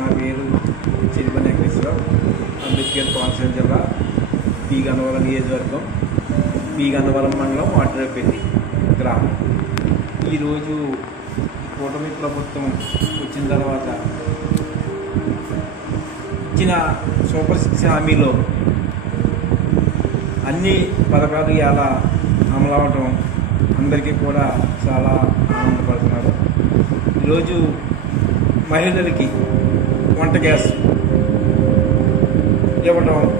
నా పేరు చిరుమ వెంకటేశ్వరరావు. అంబేద్కర్ కోనసీమ జిల్లా పి గన్నవరం నియోజకవర్గం పి గన్నవరం మండలం వాటరేపల్లి గ్రామం. ఈరోజు కూటమి ప్రభుత్వం వచ్చిన తర్వాత ఇచ్చిన సూపర్ సిక్స్ హామీలో అన్ని పథకాలు ఇలా అమలు అవటం అందరికీ కూడా చాలా ఆనందపడుతున్నారు. ఈరోజు మహిళలకి వంట గ్యాస్ ఇవ్వడం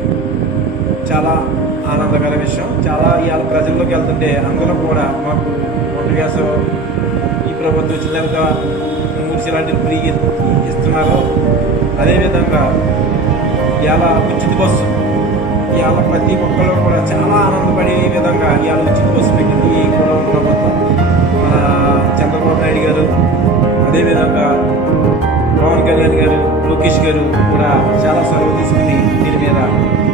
చాలా ఆనందకర విషయం. చాలా ఇవాళ ప్రజల్లోకి వెళ్తుంటే అందులో కూడా మాకు వంట గ్యాస్ ఈ ప్రభుత్వం వచ్చిన తర్వాత మూడు ఫ్రీ ఇస్తున్నారు. అదేవిధంగా ఇవాళ ఉచిత బస్సు. ఇవాళ ప్రతి ఒక్కరు కూడా చాలా ఆనందపడే విధంగా ఇవాళ ఉచిత బస్సు పెట్టింది ఈ కూడా ప్రభుత్వం. మన చంద్రబాబు నాయుడు గారు. అదేవిధంగా పవన్ కళ్యాణ్ గారు. లోకేష్ గారు కూడా చాలా సెలవు తీసుకుని దీని మీద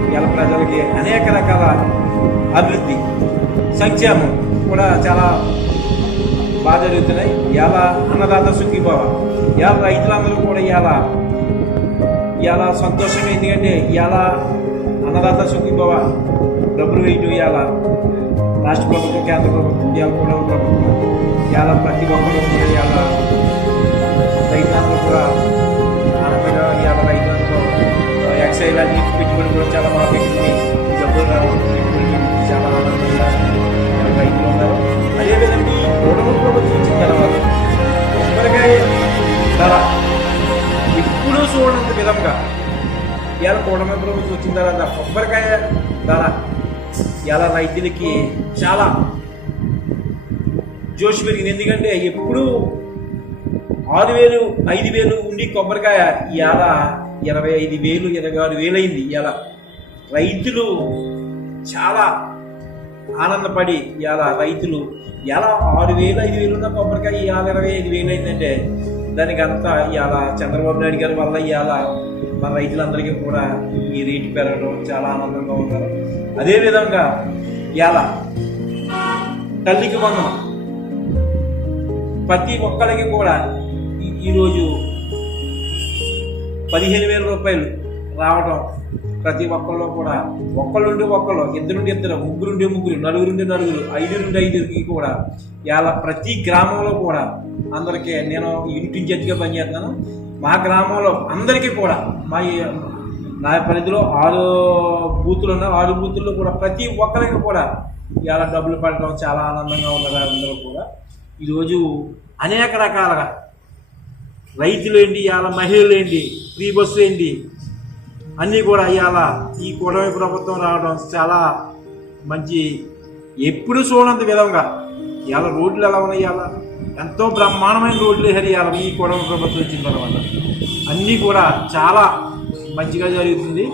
ఇవాళ ప్రజలకి అనేక రకాల అభివృద్ధి సంక్షేమం కూడా చాలా బాగా జరుగుతున్నాయి. ఇవాళ అన్నదాత సుఖీభావ. ఇవాళ రైతులందరూ కూడా ఇవాళ ఇవాళ సంతోషం ఎందుకంటే ఇవాళ అన్నదాత సుఖీభావ డబ్బులు వేయటం ఇవాళ రాష్ట్ర ప్రభుత్వం కేంద్ర ప్రభుత్వం ఇవాళ కూడా ప్రభుత్వం ఇవాళ ప్రతి ఒక్కరు కూడా ఇవాళ కూటమి ప్రభుత్వం వచ్చిన తర్వాత కొబ్బరికాయ ధర ఇవాళ రైతులకి చాలా జోష్ పెరిగింది. ఎందుకంటే ఎప్పుడు ఆరు వేలు ఐదు వేలు ఉండి కొబ్బరికాయ ఇవాళ ఇరవై ఐదు వేలు ఇరవై ఆరు వేలు అయింది ఇవాళ రైతులు చాలా ఆనందపడి ఇవాళ రైతులు ఎలా ఆరు వేలు ఐదు వేలు ఉన్న కొబ్బరికాయ ఇవాళ ఇరవై ఐదు వేలు అయిందంటే దానికంతా ఇవాళ చంద్రబాబు నాయుడు గారి వల్ల ఇవాళ మన రైతులందరికీ కూడా ఈ రేటు పెరగడం చాలా ఆనందంగా ఉన్నారు. అదేవిధంగా ఇవాళ తల్లికి మనం ప్రతి ఒక్కరికి కూడా ఈరోజు పదిహేను వేల రూపాయలు రావడం ప్రతి ఒక్కళ్ళు కూడా. ఒక్కళ్ళుండి ఒక్కళ్ళు ఇద్దరుండి ఇద్దరు ముగ్గురుండి ముగ్గురు నలుగురుండి నలుగురు ఐదు నుండి ఐదుకి కూడా ఇలా ప్రతి గ్రామంలో కూడా అందరికీ నేను ఇంటి జడ్జిగా పనిచేస్తున్నాను. మా గ్రామంలో అందరికీ కూడా మా ఈ- నా పరిధిలో ఆరు బూతులు ఉన్న ఆరు బూతుల్లో కూడా ప్రతి ఒక్కరికి కూడా ఇలా డబ్బులు పడటం చాలా ఆనందంగా ఉన్నారు అందరూ కూడా. ఈరోజు అనేక రకాలుగా రైతులు ఏంటి ఇవాళ మహిళలు ఏంటి ఫ్రీ బస్సు ఏంటి అన్నీ కూడా ఇవాళ ఈ కూటమి ప్రభుత్వం రావడం చాలా మంచి ఎప్పుడు చూడంత విధంగా. ఇవాళ రోడ్లు ఎలా ఉన్నాయి ఇవాళ? ఎంతో బ్రహ్మాండమైన రోడ్లు హరియాల ఈ కూటమి ప్రభుత్వం వచ్చిన తర్వాత. అన్నీ కూడా చాలా మంచిగా జరుగుతుంది.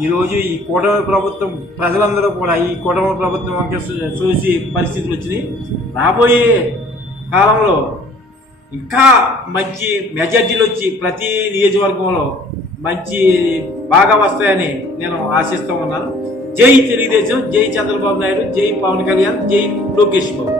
ఈరోజు ఈ కూటమి ప్రభుత్వం ప్రజలందరూ కూడా ఈ కూటమి ప్రభుత్వం వంక చూసి పరిస్థితులు వచ్చినాయి. రాబోయే కాలంలో ఇంకా మంచి మెజార్టీలు వచ్చి ప్రతి నియోజకవర్గంలో మంచి బాగా వస్తాయని నేను ఆశిస్తూ ఉన్నాను. జై తెలుగుదేశం జై చంద్రబాబు నాయుడు జై పవన్ కళ్యాణ్ జై లోకేష్ బాబు.